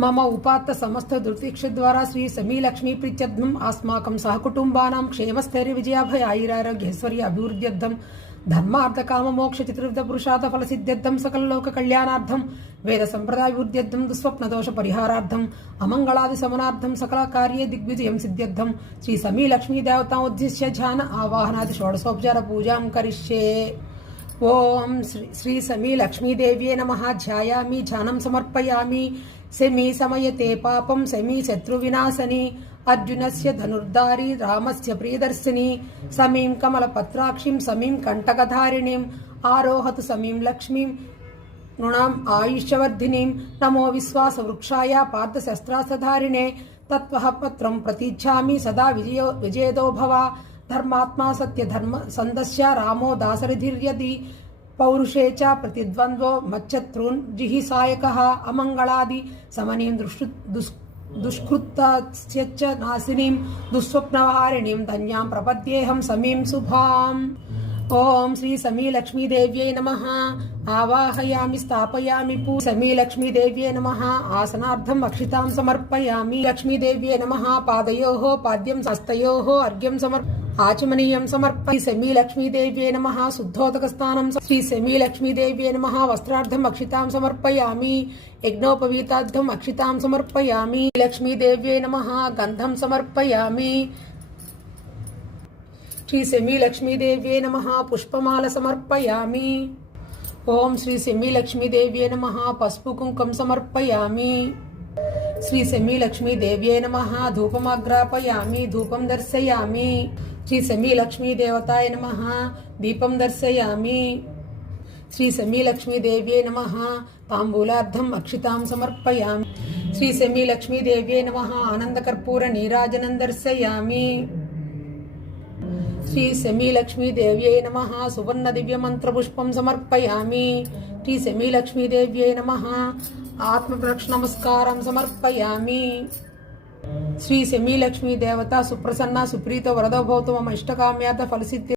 మమ ఉపాత్త సమస్త దుర్భిక్ష ద్వారా శ్రీ సమీలక్ష్మీ ప్రీత్యర్థం ఆస్మాకం సహకుటుంబానాం క్షేమస్థైర్య విజయాభయ ఆయురారోగ్యైశ్వర్య అభివృద్ధ్యర్థం ధర్మార్థ కామ మోక్ష చతుర్విధ పురుషార్థ ఫల సిద్ధ్యర్థం సకల కళ్యాణార్థం వేద సంప్రదాయ వృద్ధ్యర్థం దుస్వప్న దోష పరిహారార్థం అమంగళాది సమనార్థం సకల కార్యే దిగ్విజయం సిద్ధ్యర్థం శ్రీ సమీ లక్ష్మీ దేవతాం ఉద్దిశ్య ధ్యాన ఆవాహనాది షోడశోపచార పూజాం కరిష్యే ఓం శ్రీ శ్రీ సమీ లక్ష్మీదేవ్యే నమ ధ్యాయామి ధ్యానం సమర్పయామి सेमी समयते पापम सेमी शत्रुविनाशनी। से धनुर्धारी रामस्य प्रियदर्शिनी। समीं कमलपत्राक्षीं, समी कंटकधारिणी आरोहत समी लक्ष्मी नृणाम आयुष्यवर्धिनी। नमो विश्वासवृक्षाय पार्थशस्त्रास्त्रधारिणे तत्व पत्र प्रतीक्षा सदा विजयो विजयदो भवा। धर्मात्मा सत्यधर्म सन्दस्य रामो दासरिधिर्यदि। पौरुषे च प्रतिद्वन्द्वो मच्छत्रून् जिहिसायकः अमङ्गलादि समनीं दृष्टु दुष् दुष्कृतस्यच्च नाशिनीं दुःस्वप्नवारिणीं धन्यां प्रपद्येऽहं समीं सुभाम् ओम श्री समी लक्ष्मी समीलक्ष्मीदेव्यै नमः। आवाहयामि, स्थापयामि पू समी लक्ष्मी समीलक्ष्मीदेव्यै नमः। आसनार्थं अक्षितां समर्पयामि। लक्ष्मी लक्ष्मीदेव्यै नमः। पादयोः, पाद्यं, हस्तयोः, अर्घ्यं समर्पयामि ఆచమనీయం సమర్ప శ్రీ లక్ష్మీదేవ్యై నమ. శుద్ధోదక స్నానం శ్రీ సమీ నమ. వస్త్రార్థం అక్షితాం సమర్పయామి. యజ్ఞోపవీతార్థం అక్షితాం సమర్పయామి. లక్ష్మీదేవ్యే నమ. గంధం సమర్పయామి. శ్రీ సెమీ లక్ష్మీదేవ్యే నమ. పుష్పమాల సమర్పయామి. ఓం శ్రీ సెమీ లక్ష్మీదేవ్యే నమ. పసుపు కుంకం సమర్పయామి. శ్రీ సెమీ లక్ష్మీదేవ్యే నమ. ధూపమాగ్రాపయామి. ధూపం దర్శయామి. శ్రీ సెమీ లక్ష్మీదేవతాయ నమ. దీపం దర్శయామి. శ్రీ సెమీ లక్ష్మీదేవ్యే నమ. తాంబూలార్థం అక్షితాం సమర్పయామి. శ్రీ సెమీ లక్ష్మీదేవ్యే నమ. ఆనందకర్పూర నీరాజనం దర్శయామి. శ్రీ శమీలక్ష్మీదేవ్యై నమ. సువర్ణ దివ్య మంత్రపుష్పం సమర్పయామి. శ్రీ శమీలక్ష్మీదేవ్యై నమ. ఆత్మప్రక్ష నమస్కారం సమర్పయామి. శ్రీ సెమీలక్ష్మీ దేవత సుప్రసన్న సుప్రీత వరదభౌతమ ఇష్టకామ్యాత ఫలసిద్ధి